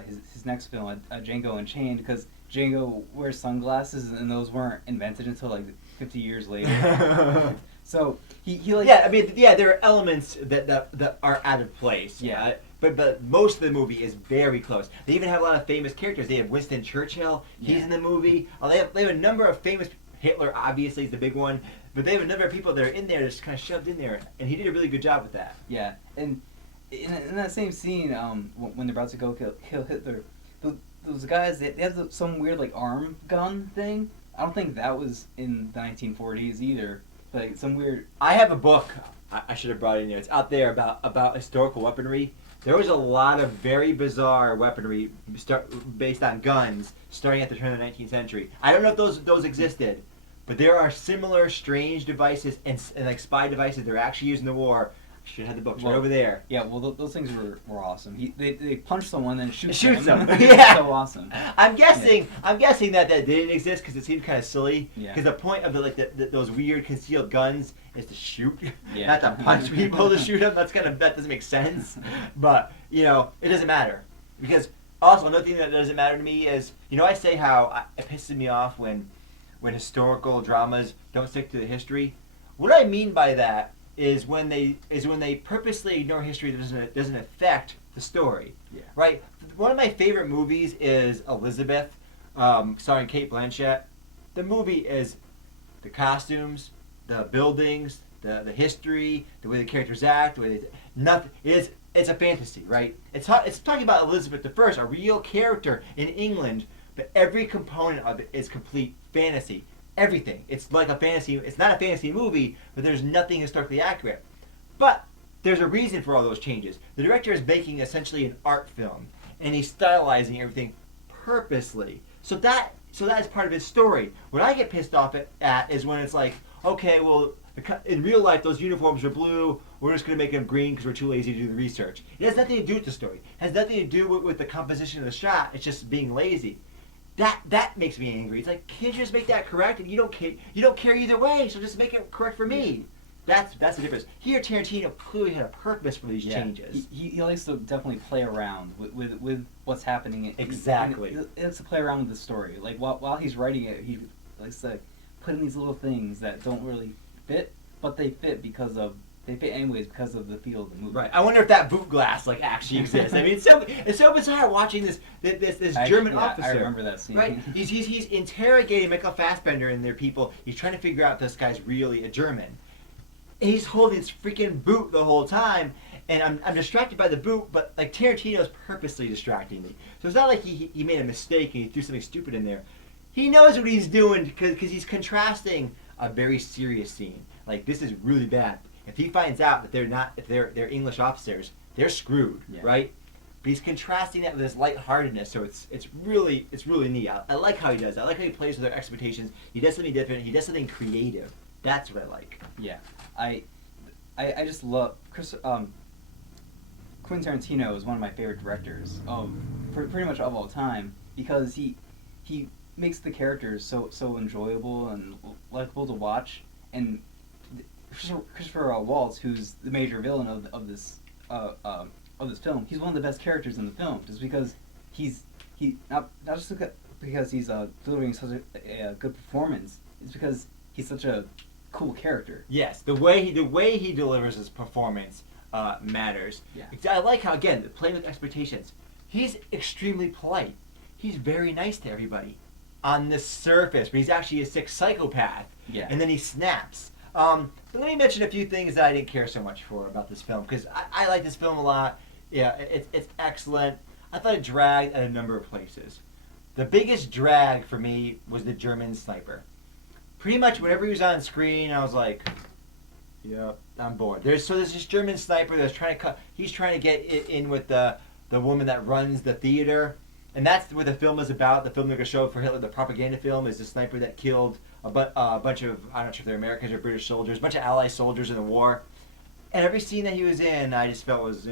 his next film, Django Unchained, because Django wears sunglasses, and those weren't invented until 50 years later. So he there are elements that are out of place. Yeah. But most of the movie is very close. They even have a lot of famous characters. They have Winston Churchill. He's in the movie. They have a number of famous. Hitler obviously is the big one, but they have a number of people that are in there just kind of shoved in there, and he did a really good job with that. Yeah, and in that same scene, when they're about to go kill Hitler, those guys they have some weird arm gun thing. I don't think that was in the 1940s either. Some weird. I have a book. I should have brought it in there. It's out there about historical weaponry. There was a lot of very bizarre weaponry based on guns starting at the turn of the 19th century. I don't know if those existed, but there are similar strange devices and spy devices they're actually used in the war. I should have the books right over there. Yeah, well, those things were awesome. They punch someone and shoots them. Yeah, so awesome. I'm guessing that didn't exist because it seemed kind of silly. Because the point of those weird concealed guns is to shoot, not to punch people to shoot them. That doesn't make sense. But it doesn't matter because also another thing that doesn't matter to me is I say how it pisses me off when historical dramas don't stick to the history. What I mean by that is when they purposely ignore history that doesn't affect the story. Yeah. Right? One of my favorite movies is Elizabeth, starring Cate Blanchett. The movie is the costumes, the buildings, the history, the way the characters act, the way nothing. It is it's a fantasy, right? It's talking about Elizabeth I, a real character in England, but every component of it is complete fantasy. Everything. It's like a fantasy. It's not a fantasy movie, but there's nothing historically accurate. But there's a reason for all those changes. The director is making essentially an art film, and he's stylizing everything purposely. So that is part of his story. What I get pissed off at is when it's like, okay, well, in real life those uniforms are blue. We're just going to make them green because we're too lazy to do the research. It has nothing to do with the story. It has nothing to do with the composition of the shot. It's just being lazy. That makes me angry. It's like, can't you just make that correct? And you don't care either way, so just make it correct for me. That's the difference. Here, Tarantino clearly had a purpose for these changes. He likes to definitely play around with what's happening. Exactly. He likes to play around with the story. Like while he's writing it, he likes to put in these little things that don't really fit, but they fit anyways because of the feel of the movie. Right. I wonder if that boot glass actually exists. I mean, it's so bizarre watching this German officer. I remember that scene. Right. He's interrogating Michael Fassbender and their people. He's trying to figure out if this guy's really a German. And he's holding this freaking boot the whole time, and I'm distracted by the boot, but like Tarantino's purposely distracting me. So it's not like he made a mistake and he threw something stupid in there. He knows what he's doing because he's contrasting a very serious scene. Like, this is really bad. If he finds out that they're English officers, they're screwed, right? But he's contrasting that with this lightheartedness, so it's really neat. I like how he does that. I like how he plays with their expectations. He does something different. He does something creative. That's what I like. Yeah, I just love Quentin Tarantino is one of my favorite directors pretty much of all time because he makes the characters so enjoyable and likable to watch. And Christopher Waltz, who's the major villain of this film, he's one of the best characters in the film, just because he's not just because he's delivering such a good performance. It's because he's such a cool character. Yes, the way he delivers his performance matters. Yeah. I like how, again, playing with expectations. He's extremely polite. He's very nice to everybody on the surface, but he's actually a sick psychopath. Yeah. And then he snaps. But let me mention a few things that I didn't care so much for about this film, because I like this film a lot. Yeah, it's excellent. I thought it dragged at a number of places. The biggest drag for me was the German sniper. Pretty much whenever he was on screen, I was like, yep, I'm bored. There's this German sniper that's trying to he's trying to get in with the woman that runs the theater. And that's what the film is about. The film they're going to show for Hitler, the propaganda film, is the sniper that killed a bunch of, I'm not sure if they're Americans or British soldiers, a bunch of Allied soldiers in the war. And every scene that he was in, I just felt was,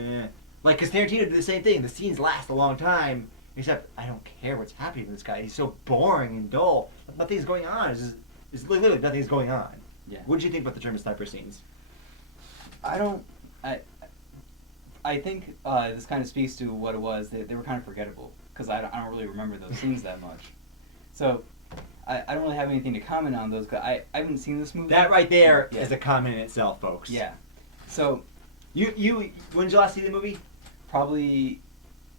Like, because Tarantino did the same thing. The scenes last a long time, except I don't care what's happening to this guy. He's so boring and dull. Nothing's going on. It's literally nothing's going on. Yeah. What did you think about the German sniper scenes? I think this kind of speaks to what it was. They were kind of forgettable, because I don't really remember those scenes that much. So I don't really have anything to comment on those, because I haven't seen this movie. That right there is a comment in itself, folks. Yeah. So when did you last see the movie? Probably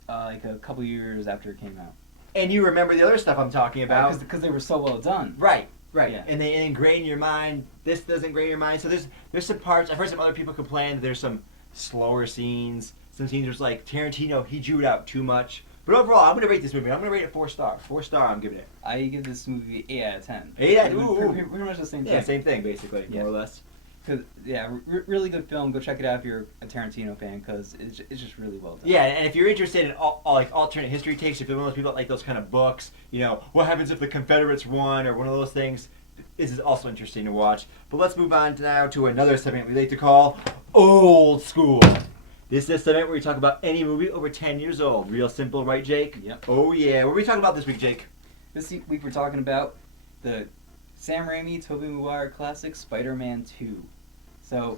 like a couple years after it came out. And you remember the other stuff I'm talking about? Because they were so well done. Right. Yeah. And they ingrain in your mind. This doesn't ingrain in your mind. So there's some parts. I've heard some other people complain that there's some slower scenes. Some scenes there's like Tarantino, he drew it out too much. But overall, I'm going to rate this movie. I'm going to rate it 4 stars. 4 star, I'm giving it. I give this movie 8 out of 10. 8 out of 10? Pretty much the same thing. Yeah, same thing, basically, more or less. Really good film. Go check it out if you're a Tarantino fan, because it's just really well done. Yeah, and if you're interested in alternate history takes, if you're one of those people that like those kind of books, what happens if the Confederates won, or one of those things, this is also interesting to watch. But let's move on now to another segment we like to call Old School. This is a segment where we talk about any movie over 10 years old. Real simple, right, Jake? Yep. Oh, yeah. What are we talking about this week, Jake? This week we're talking about the Sam Raimi, Tobey Maguire classic, Spider-Man 2. So,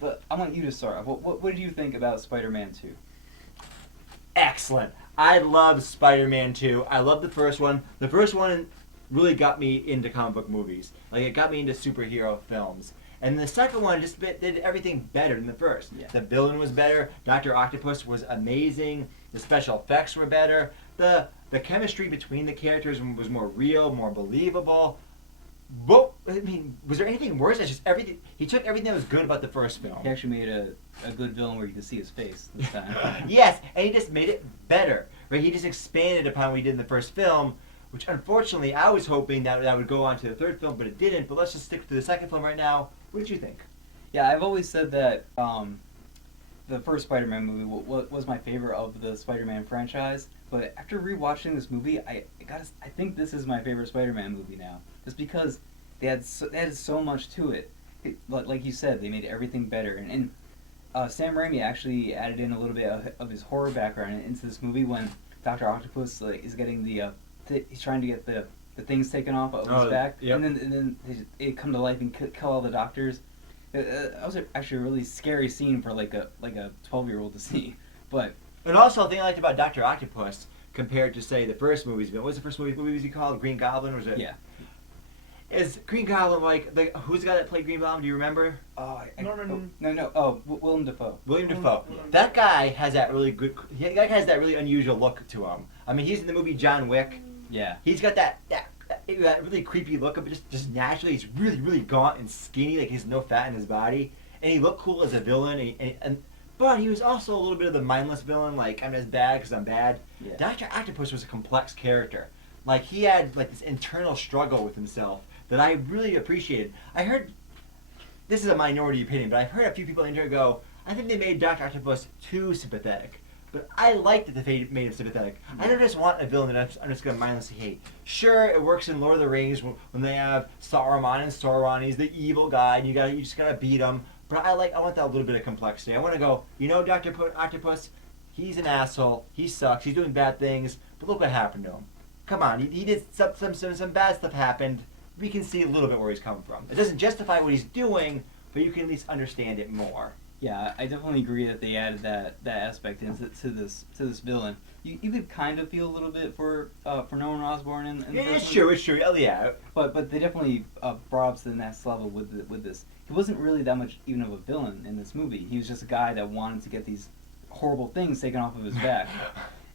but I want you to start. What did you think about Spider-Man 2? Excellent. I love Spider-Man 2. I love the first one. The first one really got me into comic book movies. Like, it got me into superhero films. And the second one just did everything better than the first. Yeah. The villain was better. Dr. Octopus was amazing. The special effects were better. The chemistry between the characters was more real, more believable. What I mean, was there anything worse? It's just everything. He took everything that was good about the first film. He actually made a good villain where you could see his face this time. Yes, and he just made it better. Right? He just expanded upon what he did in the first film, which unfortunately I was hoping that would go on to the third film, but it didn't. But let's just stick to the second film right now. What did you think? Yeah, I've always said that the first Spider-Man movie was my favorite of the Spider-Man franchise. But after rewatching this movie, I think this is my favorite Spider-Man movie now, just because they had so much to it. Like you said, they made everything better, and Sam Raimi actually added in a little bit of his horror background into this movie when Dr. Octopus is getting he's trying to get the things taken off of his back, yep. and then they come to life and kill all the doctors. That was actually a really scary scene for like a 12-year-old to see. But And also, the thing I liked about Dr. Octopus compared to, say, the first movies, what was the first movie was he called? Green Goblin, was it? yeah, Is Green Goblin who's the guy that played Green Goblin? Do you remember? Willem Dafoe. William Dafoe. That guy has that really good. That guy has that really unusual look to him. I mean, he's in the movie John Wick. Yeah. He's got that really creepy look, but just naturally, he's really, really gaunt and skinny. Like, he has no fat in his body, and he looked cool as a villain. But he was also a little bit of the mindless villain. Like, I'm as bad because I'm bad. Yeah. Dr. Octopus was a complex character. Like, he had like this internal struggle with himself that I really appreciated. I heard, this is a minority opinion, but I've heard a few people in here go, I think they made Dr. Octopus too sympathetic. But I like that they made him sympathetic. I don't just want a villain that I'm just going to mindlessly hate. Sure, it works in Lord of the Rings when they have Saruman, and Sauron, he's the evil guy, and you just gotta beat him. But I want that little bit of complexity. I want to go, Dr. Octopus, he's an asshole, he sucks, he's doing bad things, but look what happened to him. Come on, he did some bad stuff happened. We can see a little bit where he's coming from. It doesn't justify what he's doing, but you can at least understand it more. Yeah, I definitely agree that they added that aspect into this villain. You could kind of feel a little bit for Norman Osborn in the Yeah, first it's true. Oh, yeah. But they definitely brought up to the next level with this. He wasn't really that much even of a villain in this movie. He was just a guy that wanted to get these horrible things taken off of his back,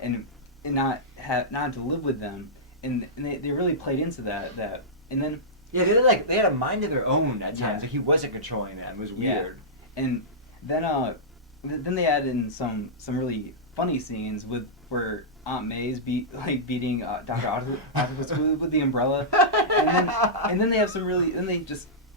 and not to live with them. And they really played into that. And then yeah, they had a mind of their own at times. Yeah. Like, he wasn't controlling them. It was weird. Yeah. And then they added in some really funny scenes where Aunt May's beating Dr. Octopus with the umbrella, and then they have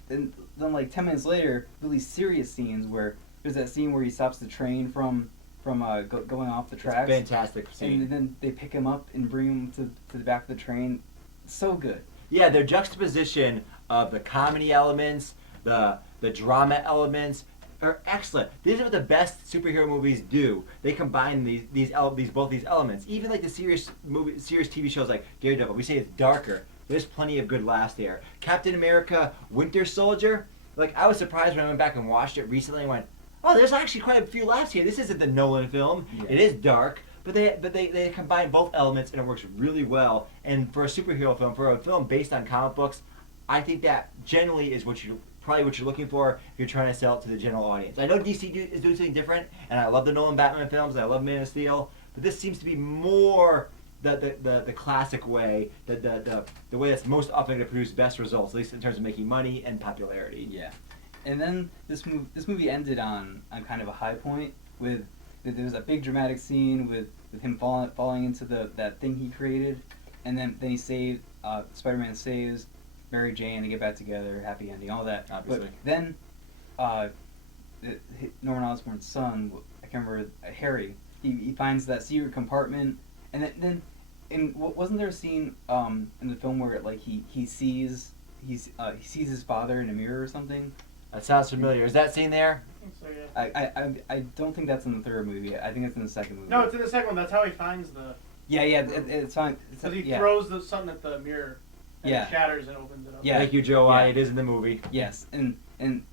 then like 10 minutes later, really serious scenes where there's that scene where he stops the train from going off the tracks. Fantastic scene. And then they pick him up and bring him to the back of the train. So good. Yeah, their juxtaposition of the comedy elements, the drama elements are excellent. These are what the best superhero movies do. They combine both these elements. Even like the serious TV shows like Daredevil, we say it's darker. There's plenty of good laughs there. Captain America: Winter Soldier. Like, I was surprised when I went back and watched it recently and went, oh, there's actually quite a few laughs here. This isn't the Nolan film. Yeah. It is dark, but they combine both elements and it works really well. And for a superhero film, for a film based on comic books, I think that generally is probably what you're looking for if you're trying to sell it to the general audience. I know DC is doing something different, and I love the Nolan Batman films, and I love Man of Steel, but this seems to be more the classic way, the way that's most often going to produce best results, at least in terms of making money and popularity. Yeah. And then this movie ended on kind of a high point with there was a big dramatic scene with him falling into that thing he created, and then he saved Spider-Man saves Mary Jane to get back together, happy ending, all that. Obviously. But then Norman Osborn's son, I can't remember, Harry, he finds that secret compartment, and then wasn't there a scene in the film where like he sees his father in a mirror or something? That sounds familiar. Is that scene there? So, yeah. I don't think that's in the third movie. I think it's in the second movie. No, it's in the second one. That's how he finds the. Yeah, it's fine. Because he throws something at the mirror, and Yeah. it shatters and opens it up. Yeah. Thank you, Joe. Yeah. It is in the movie. Yes, and then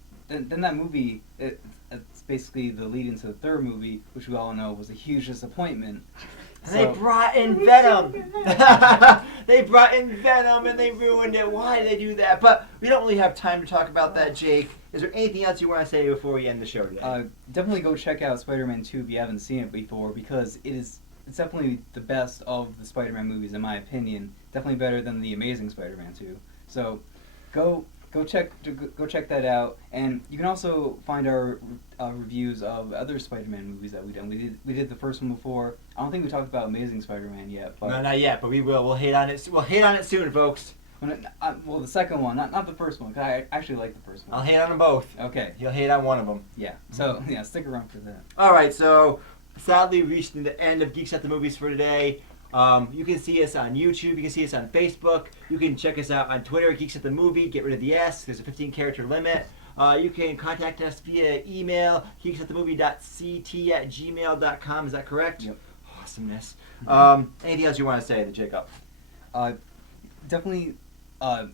that movie, it's basically the lead into the third movie, which we all know was a huge disappointment. And they brought in Venom. They brought in Venom and they ruined it. Why did they do that? But we don't really have time to talk about that, Jake. Is there anything else you want to say before we end the show today? Definitely go check out Spider-Man 2 if you haven't seen it before, because it's definitely the best of the Spider-Man movies in my opinion. Definitely better than the Amazing Spider-Man 2. So go check that out, and you can also find our reviews of other Spider-Man movies that we've done. We did the first one before. I don't think we talked about Amazing Spider-Man yet, but No, not yet, but we will. We'll hate on it. We'll hate on it soon, folks. well, the second one, not the first one, because I actually like the first one. I'll hate on them both. Okay. You'll hate on one of them. Yeah. So yeah, stick around for that. All right, so sadly we reached the end of Geeks at the Movies for today. You can see us on YouTube. You can see us on Facebook. You can check us out on Twitter, Geeks at the Movie. Get rid of the S. There's a 15-character limit. You can contact us via email, geeksatthemovie.ct@gmail.com. Is that correct? Yep. Awesomeness. Anything else you want to say, Jacob? Definitely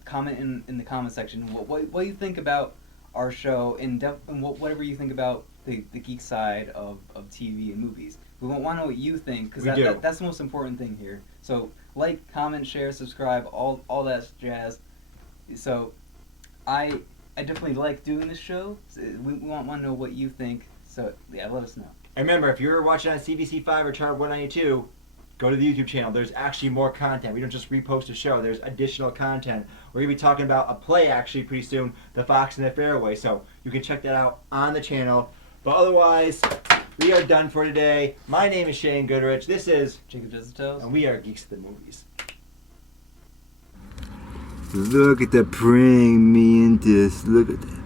comment in the comment section what you think about our show, and whatever you think about the geek side of TV and movies. We want to know what you think, because that's the most important thing here. So like, comment, share, subscribe, all that jazz. So I definitely like doing this show. So we want to know what you think. So yeah, let us know. And remember, if you're watching on CBC5 or Chart 192, go to the YouTube channel. There's actually more content. We don't just repost a show. There's additional content. We're going to be talking about a play actually pretty soon, The Fox and the Fairway. So you can check that out on the channel. But otherwise, we are done for today. My name is Shane Goodrich. This is Jacob Desitoes. And we are Geeks at the Movies. Look at the praying mantis. Look at that.